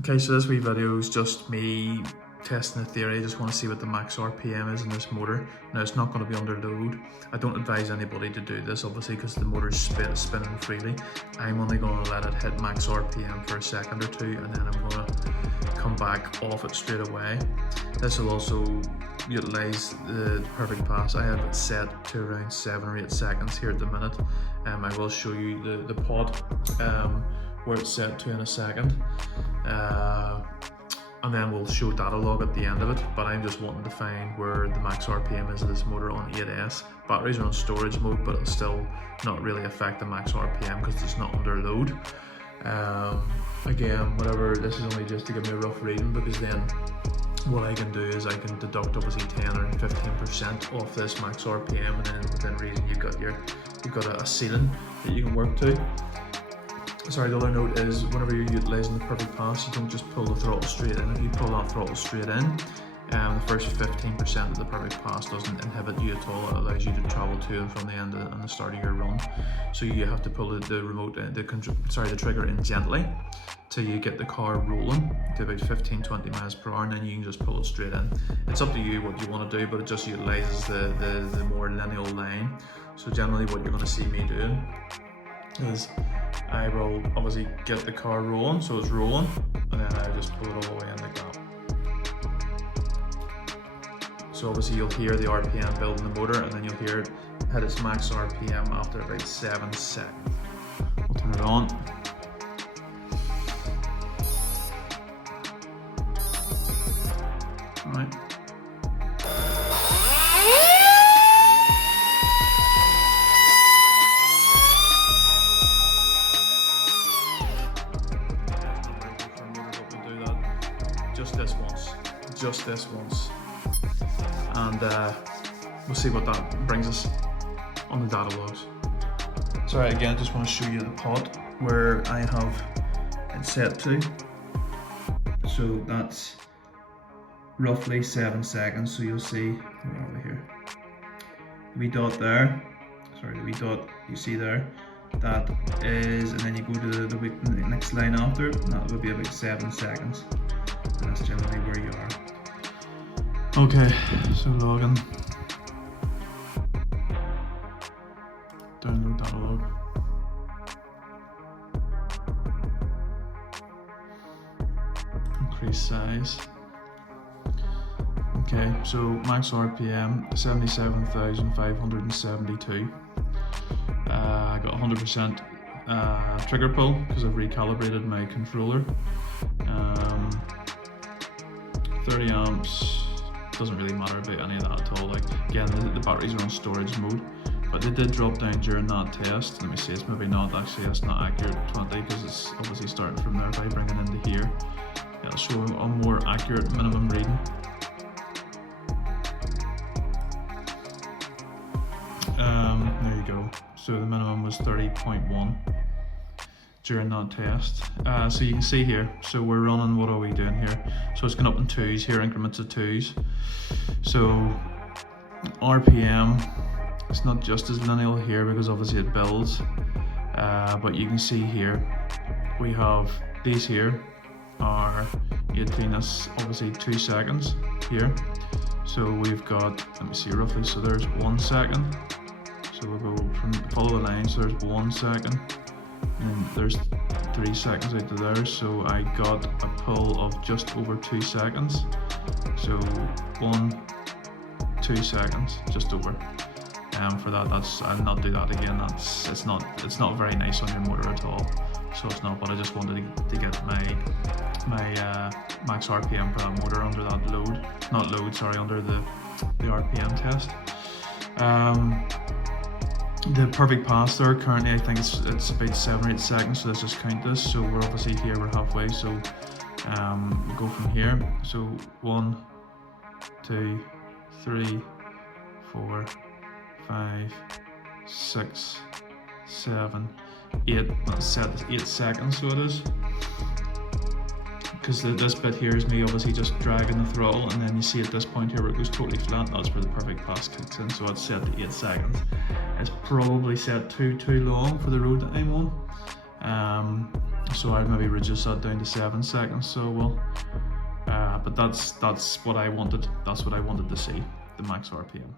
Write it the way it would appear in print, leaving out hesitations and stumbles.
Okay, so this wee video is just me testing the theory. I just want to see what the max RPM is in this motor. Now it's not going to be under load. I don't advise anybody to do this obviously because the motor is spinning freely. I'm only going to let it hit max RPM for a second or two and then I'm going to come back off it straight away. This will also utilize the perfect pass. I have it set to around 7 or 8 seconds here at the minute. I will show you the pod where it's set to in a second. And then we'll show data log at the end of it, but I'm just wanting to find where the max RPM is of this motor on 8S. Batteries are on storage mode, but it'll still not really affect the max RPM because it's not under load. Again, whatever, this is only just to give me a rough reading, because then what I can do is I can deduct obviously 10 or 15% off this max RPM, and then within reason you've got a ceiling that you can work to. Sorry, the other note is whenever you're utilising the perfect pass, you don't just pull the throttle straight in. If you pull that throttle straight in, the first 15% of the perfect pass doesn't inhibit you at all. It allows you to travel to and from the end and the start of your run. So you have to pull the trigger in gently till you get the car rolling to about 15-20 miles per hour, and then you can just pull it straight in. It's up to you what you want to do, but it just utilises the more linear line. So generally what you're going to see me doing is I will obviously get the car rolling, so it's rolling, and then I just pull it all the way in like that. So obviously you'll hear the RPM build in the motor, and then you'll hear it hit its max RPM after about 7 seconds. We'll turn it on. Alright. Just this once, and we'll see what that brings us on the data logs. Sorry, again, I just want to show you the pod where I have it set to. So that's roughly 7 seconds. So you'll see, where are we here? The wee dot there. Sorry, the wee dot you see there. That is, and then you go to the next line after, and that would be about 7 seconds. And that's generally where you are. Okay, so login. Download data log. Increase size. Okay, so max RPM 77,572. I got 100% trigger pull because I've recalibrated my controller. 30 amps, doesn't really matter about any of that at all. Like, again, the batteries are on storage mode, but they did drop down during that test. Let me see, it's maybe not actually, it's not accurate 20 because it's obviously starting from there. If I bring it into here, it'll show a more accurate minimum reading. There you go. So the minimum was 30.1 during that test. So you can see here, so we're running, what are we doing here? So it's going up in 2s here, increments of 2s. So RPM, it's not just as linear here because obviously it builds, but you can see here, we have these here are 18, that's obviously 2 seconds here. So we've got, let me see roughly, so there's 1 second. So we'll go from, follow the line, so there's 1 second. And then there's 3 seconds out to there, so I got a pull of just over 2 seconds. So 1, 2 seconds, just over. For that, I'll not do that again. It's not very nice on your motor at all. So it's not. But I just wanted to get my max RPM for that motor under that load, not load, sorry, under the RPM test. The perfect pass there, currently I think it's about 7 or 8 seconds, so let's just count this. So we're obviously here, we're halfway, so we'll go from here. So 1, 2, 3, 4, 5, 6, 7, 8, that's set 8 seconds, so it is. Because this bit here is me obviously just dragging the throttle, and then you see at this point here where it goes totally flat, that's where the perfect pass kicks in, so it's set to 8 seconds. It's probably set too long for the road that I'm on. So I'll maybe reduce that down to 7 seconds. So we'll, but that's what I wanted. That's what I wanted to see, the max RPM.